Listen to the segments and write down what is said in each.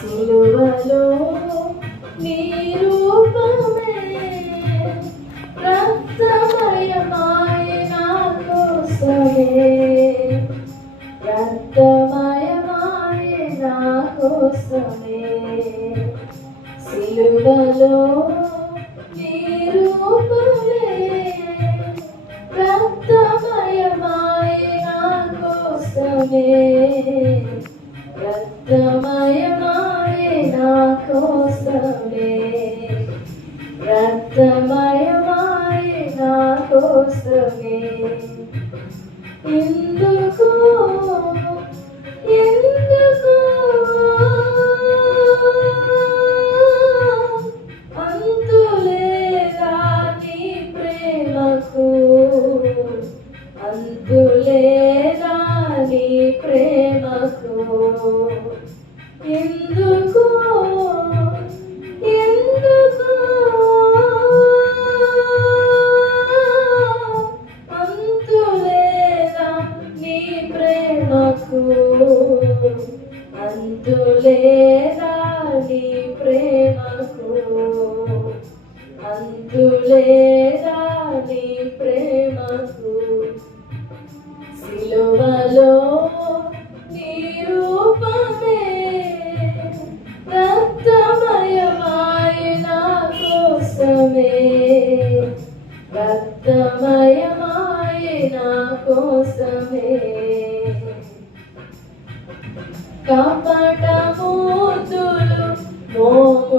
సిలువలో నీ రూపమే రక్తమయమాయన కోసమే. రక్తమయమాయన కోసమే. సిలువలో రక్తమే రక్తమయమాయే నా కోసమే రక్తమయమాయే నా కోసమే ఎందుకో naturaleza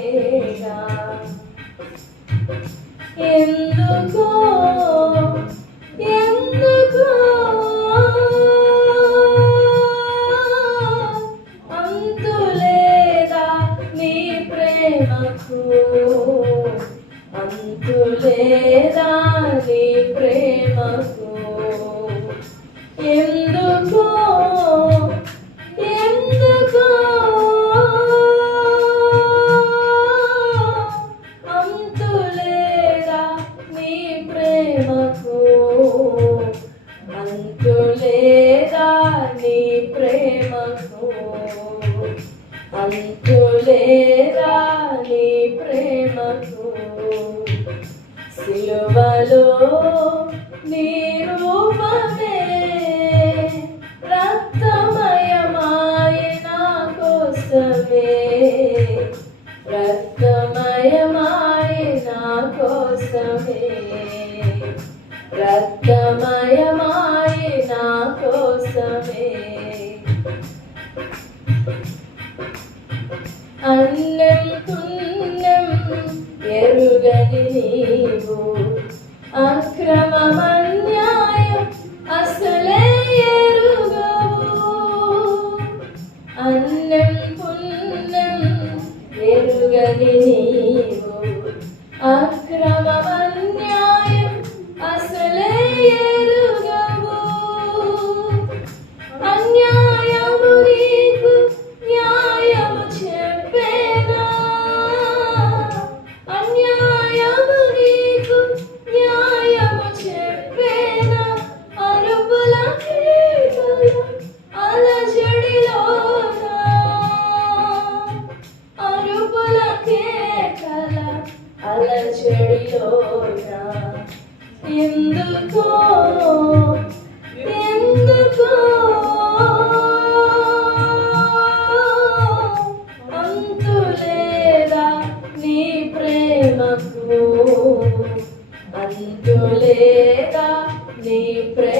వేగా ఎందుకో? ఎందుకో? అంతు లేదా నీ ప్రేమకు? అంతు ప్రేమకు సిలువలో నీ రూపమే రక్తమయమాయన కోసమే. రక్తమయమాయన కోసమే. రక్తమయమాయన కోసమే. At అంతులేదా నీ ప్రేమ